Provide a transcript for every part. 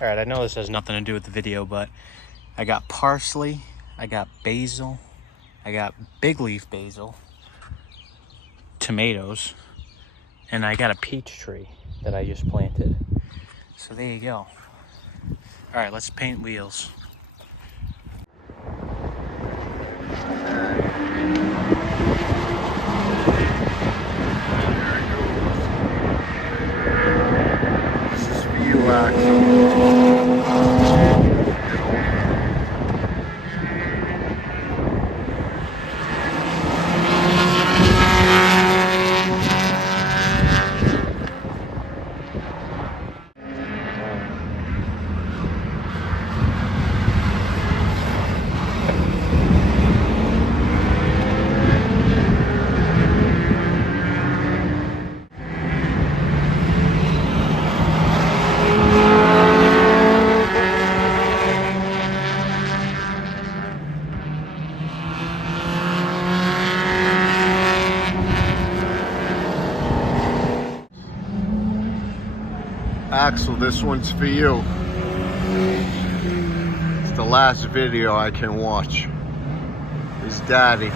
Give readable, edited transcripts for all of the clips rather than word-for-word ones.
All right, I know this has nothing to do with the video, but I got parsley, I got basil, I got big leaf basil, tomatoes, and I got a peach tree that I just planted. So there you go. All right, let's paint wheels. This is for you, Axel. Axel, this one's for you. It's the last video I can watch. His daddy.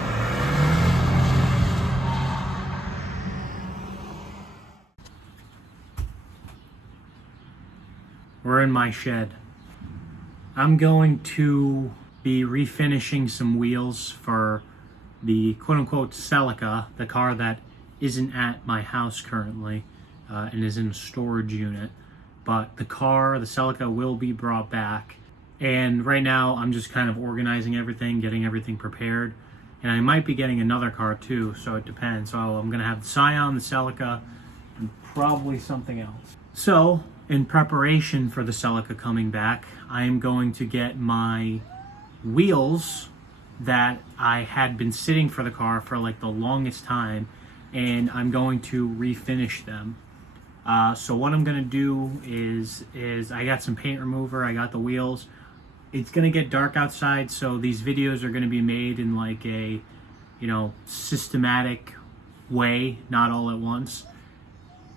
We're in my shed. I'm going to be refinishing some wheels for the quote-unquote Celica, the car that isn't at my house currently and is in a storage unit. But the car, the Celica, will be brought back. And right now I'm just kind of organizing everything, getting everything prepared. And I might be getting another car too, so it depends. So I'm gonna have the Scion, the Celica, and probably something else. So in preparation for the Celica coming back, I am going to get my wheels that I had been sitting for the car for like the longest time, and I'm going to refinish them. So what I'm gonna do is I got some paint remover, I got the wheels. It's gonna get dark outside, so these videos are gonna be made in like a, you know, systematic way, not all at once.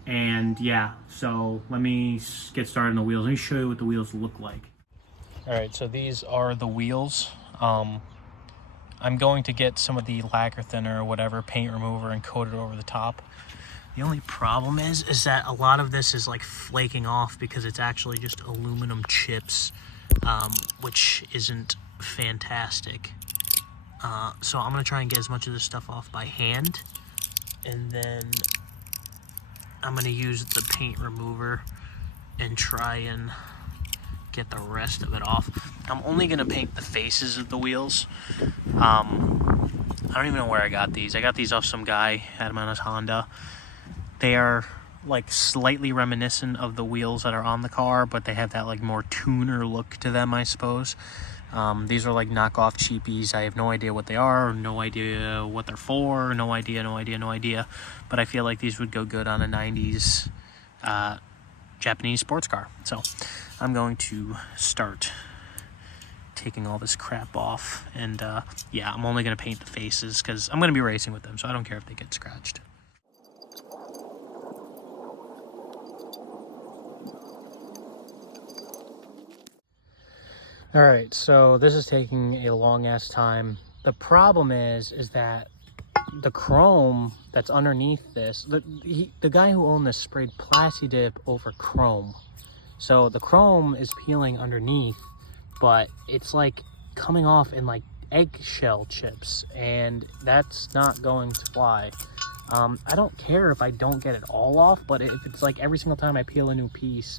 And yeah, so let me get started on the wheels. Let me show you what the wheels look like. All right, so these are the wheels. I'm going to get some of the lacquer thinner or whatever, paint remover, and coat it over the top. The only problem is that a lot of this is like flaking off because it's actually just aluminum chips, which isn't fantastic. So I'm gonna try and get as much of this stuff off by hand, and then I'm gonna use the paint remover and try and get the rest of it off. I'm only gonna paint the faces of the wheels. I don't even know where I got these. I got these off some guy, had them on his Honda. They are like slightly reminiscent of the wheels that are on the car, but they have that like more tuner look to them, I suppose. These are like knockoff cheapies. I have no idea what they are, no idea what they're for, no idea. But I feel like these would go good on a 90s Japanese sports car. So I'm going to start taking all this crap off. And yeah, I'm only going to paint the faces because I'm going to be racing with them, so I don't care if they get scratched. All right, so this is taking a long ass time. The problem is that the chrome that's underneath this, the guy who owned this sprayed Plasti Dip over chrome. So the chrome is peeling underneath, but it's like coming off in like eggshell chips, and that's not going to fly. I don't care if I don't get it all off, but if it's like every single time I peel a new piece,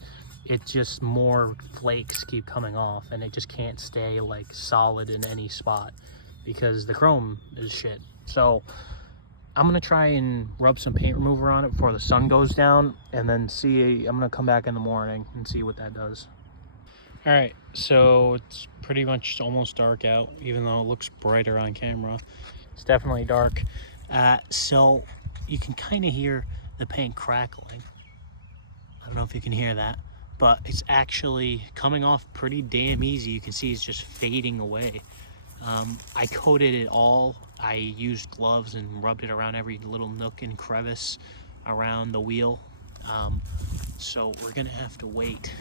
it's just more flakes keep coming off, and it just can't stay like solid in any spot because the chrome is shit. So I'm gonna try and rub some paint remover on it before the sun goes down, and then see. I'm gonna come back in the morning and see what that does. All right, so it's pretty much almost dark out, even though it looks brighter on camera. It's definitely dark. So you can kind of hear the paint crackling. I don't know if you can hear that, but it's actually coming off pretty damn easy. You can see it's just fading away. I coated it all. I used gloves and rubbed it around every little nook and crevice around the wheel. So we're gonna have to wait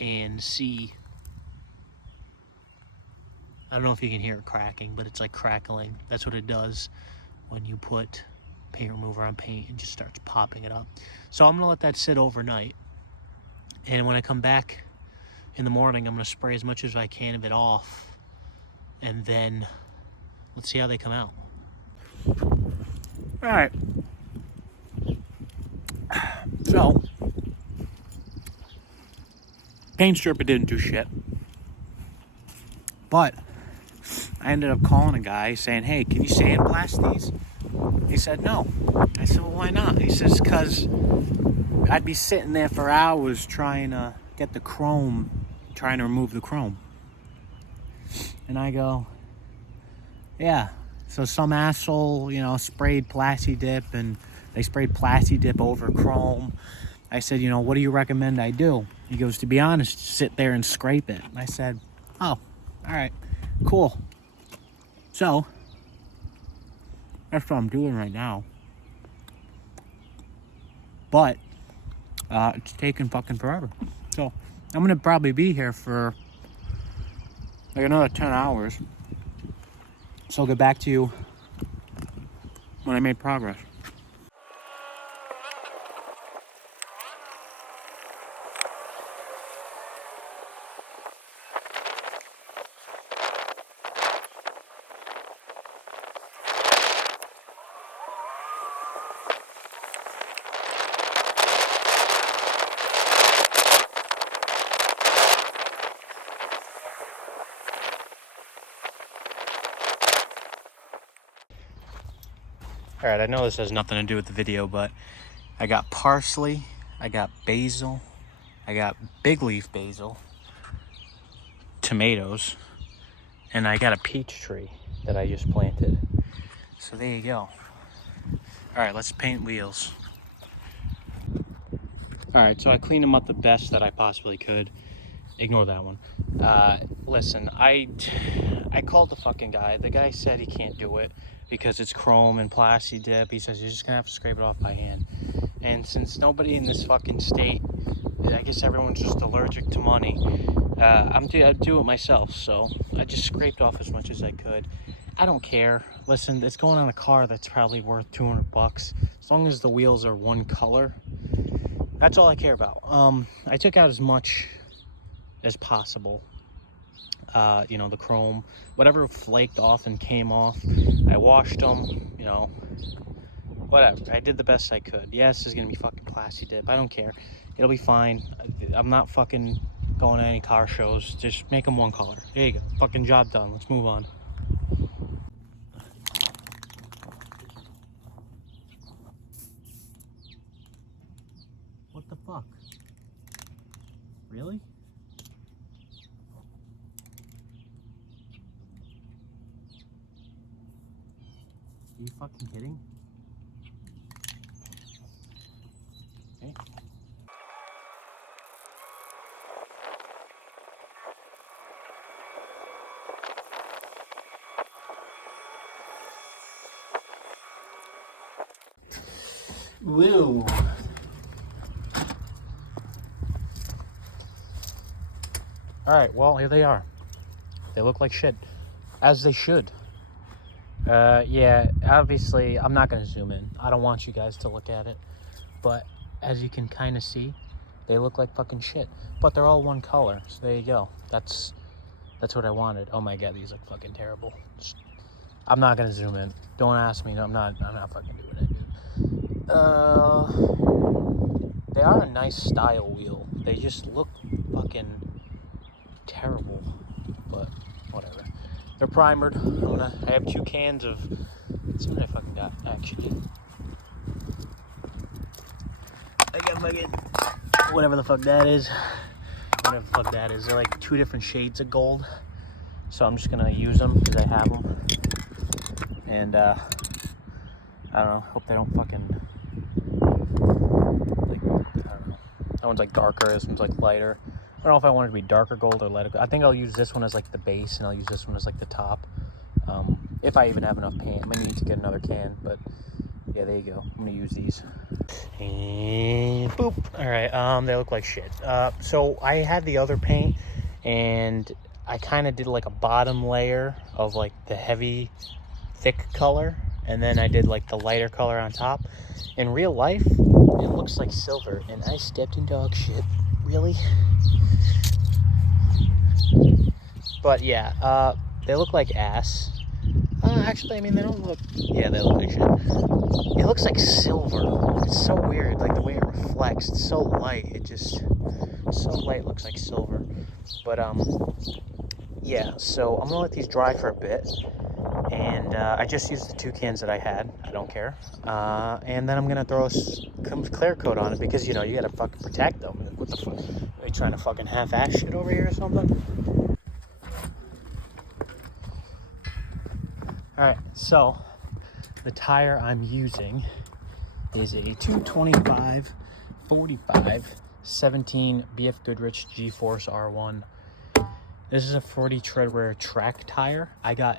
and see. I don't know if you can hear it cracking, but it's like crackling. That's what it does when you put paint remover on paint. It just starts popping it up. So I'm gonna let that sit overnight, and when I come back in the morning, I'm gonna spray as much as I can of it off, and then let's see how they come out. All right. So, paint stripper didn't do shit, but I ended up calling a guy saying, hey, can you sandblast these? He said no. I said, well, why not? He says, because I'd be sitting there for hours trying to get the chrome, trying to remove the chrome. And I go, yeah. So some asshole, you know, sprayed Plasti Dip, and they sprayed Plasti Dip over chrome. I said, you know, what do you recommend I do? He goes, to be honest, sit there and scrape it. I said, oh, all right, cool. So that's what I'm doing right now. But it's taking fucking forever. So I'm gonna probably be here for like another 10 hours. So I'll get back to you when I made progress. All right, I know this has nothing to do with the video, but I got parsley, I got basil, I got big leaf basil, tomatoes, and I got a peach tree that I just planted. So there you go. All right, let's paint wheels. All right, so I cleaned them up the best that I possibly could. Ignore that one. Listen, I called the fucking guy. The guy said he can't do it because it's chrome and Plasti Dip. He says you're just gonna have to scrape it off by hand. And since nobody in this fucking state, I guess everyone's just allergic to money, I'd do it myself. So I just scraped off as much as I could. I don't care. Listen, it's going on a car that's probably worth $200. As long as the wheels are one color, that's all I care about. I took out as much as possible. You know, the chrome, whatever flaked off and came off, I washed them, you know, whatever. I did the best I could. Yes, it's gonna be fucking Plasti Dip. I don't care. It'll be fine. I'm not fucking going to any car shows. Just make them one color. There you go. Fucking job done. Let's move on. What the fuck? Really? Are you fucking kidding? Okay. Woo. Alright, well, here they are. They look like shit. As they should. Yeah, obviously, I'm not going to zoom in. I don't want you guys to look at it. But as you can kind of see, they look like fucking shit. But they're all one color, so there you go. That's what I wanted. Oh my god, these look fucking terrible. I'm not going to zoom in. Don't ask me. No, I'm not fucking doing it, dude. They are a nice style wheel. They just look fucking terrible. But whatever. They're primered. I have 2 cans of. Let's see what I fucking got, actually. I got fucking whatever the fuck that is. Whatever the fuck that is. They're like 2 different shades of gold. So I'm just gonna use them because I have them. And I don't know. Hope they don't fucking. Like, I don't know. That one's like darker. This one's like lighter. I don't know if I want it to be darker gold or lighter gold. I think I'll use this one as like the base, and I'll use this one as like the top. If I even have enough paint, I might need to get another can, but Yeah, there you go. I'm gonna use these. And boop. All right. They look like shit. So I had the other paint, and I kind of did like a bottom layer of like the heavy, thick color, and then I did like the lighter color on top. In real life, it looks like silver, and I stepped in dog shit. Really? But yeah, they look like ass. Actually, I mean, they don't look... Yeah, they look like shit. It looks like silver. It's so weird, like the way it reflects. It's so light. It just... So light, looks like silver. But, yeah, so I'm gonna let these dry for a bit. And I just used the 2 cans that I had. I don't care. And then I'm gonna throw some clear coat on it because, you know, you gotta fucking protect them. What the fuck? Are you trying to fucking half-ass shit over here or something? Alright, so the tire I'm using is a 225 45 17 BF Goodrich G-Force R1. This is a 40 tread wear track tire. I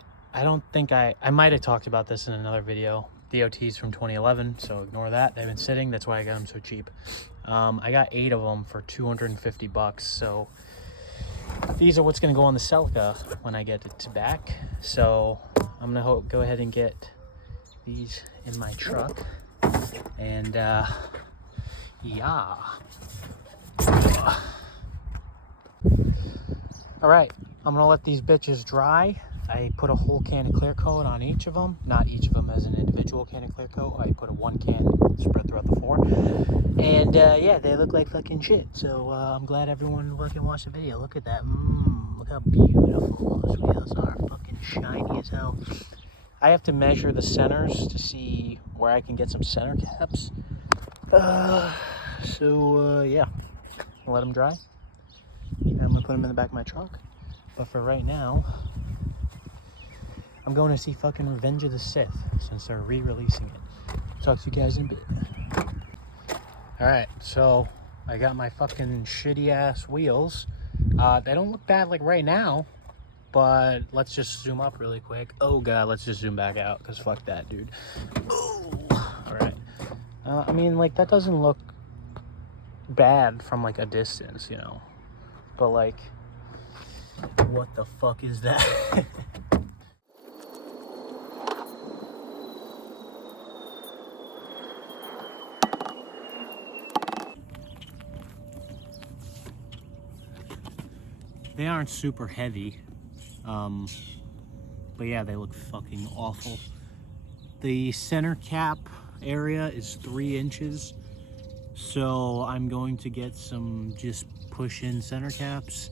might have talked about this in another video. DOT's from 2011, so ignore that. They've been sitting, that's why I got them so cheap. I got 8 of them for 250 bucks, so these are what's gonna go on the Celica when I get it back. So I'm gonna go ahead and get these in my truck, and yeah. All right, I'm gonna let these bitches dry. I put a whole can of clear coat on each of them, not each of them as an individual can of clear coat. I put a 1 can spread throughout the 4, and yeah, they look like fucking shit. So I'm glad everyone fucking watched the video. Look at that. Look how beautiful those wheels are. Fucking shiny as hell. I have to measure the centers to see where I can get some center caps. Yeah, I'll let them dry. And I'm gonna put them in the back of my truck. But for right now, I'm going to see fucking Revenge of the Sith since they're re-releasing it. Talk to you guys in a bit. All right, so I got my fucking shitty ass wheels. They don't look bad like right now, but let's just zoom up really quick. Oh god, let's just zoom back out because fuck that, dude. Ooh. All right. I mean, like, that doesn't look bad from like a distance, you know, but like, what the fuck is that? They aren't super heavy, but yeah, they look fucking awful. The center cap area is 3 inches, so I'm going to get some just push-in center caps.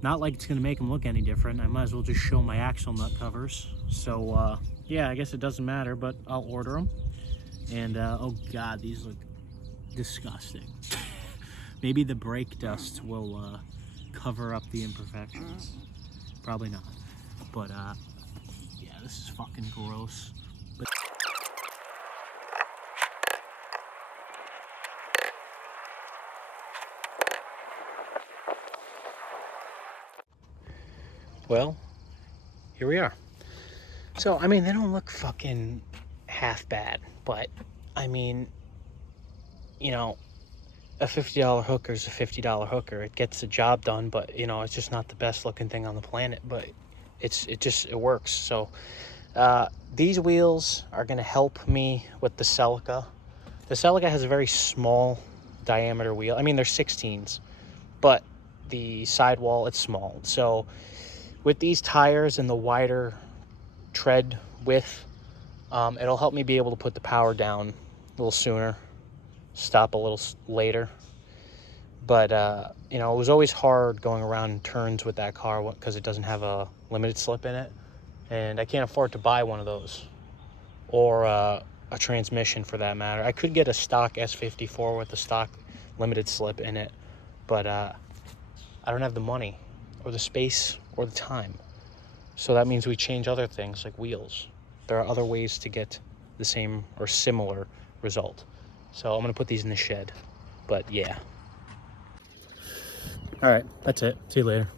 Not like it's gonna make them look any different. I might as well just show my axle nut covers. So yeah, I guess it doesn't matter, but I'll order them. And oh god, these look disgusting. Maybe the brake dust will cover up the imperfections. Probably not. But yeah, this is fucking gross. But well, here we are. So, I mean, they don't look fucking half bad, but I mean, you know, a $50 hooker is a $50 hooker. It gets the job done, but you know, it's just not the best looking thing on the planet, but it works. So these wheels are going to help me with the Celica. The Celica has a very small diameter wheel. I mean, they're 16s, but the sidewall, it's small. So with these tires and the wider tread width, it'll help me be able to put the power down a little sooner, stop a little later. But you know, it was always hard going around turns with that car because it doesn't have a limited slip in it, and I can't afford to buy one of those, or a transmission for that matter. I could get a stock S54 with a stock limited slip in it, but I don't have the money or the space or the time. So that means we change other things like wheels. There are other ways to get the same or similar result. So I'm gonna put these in the shed, but yeah. All right, that's it. See you later.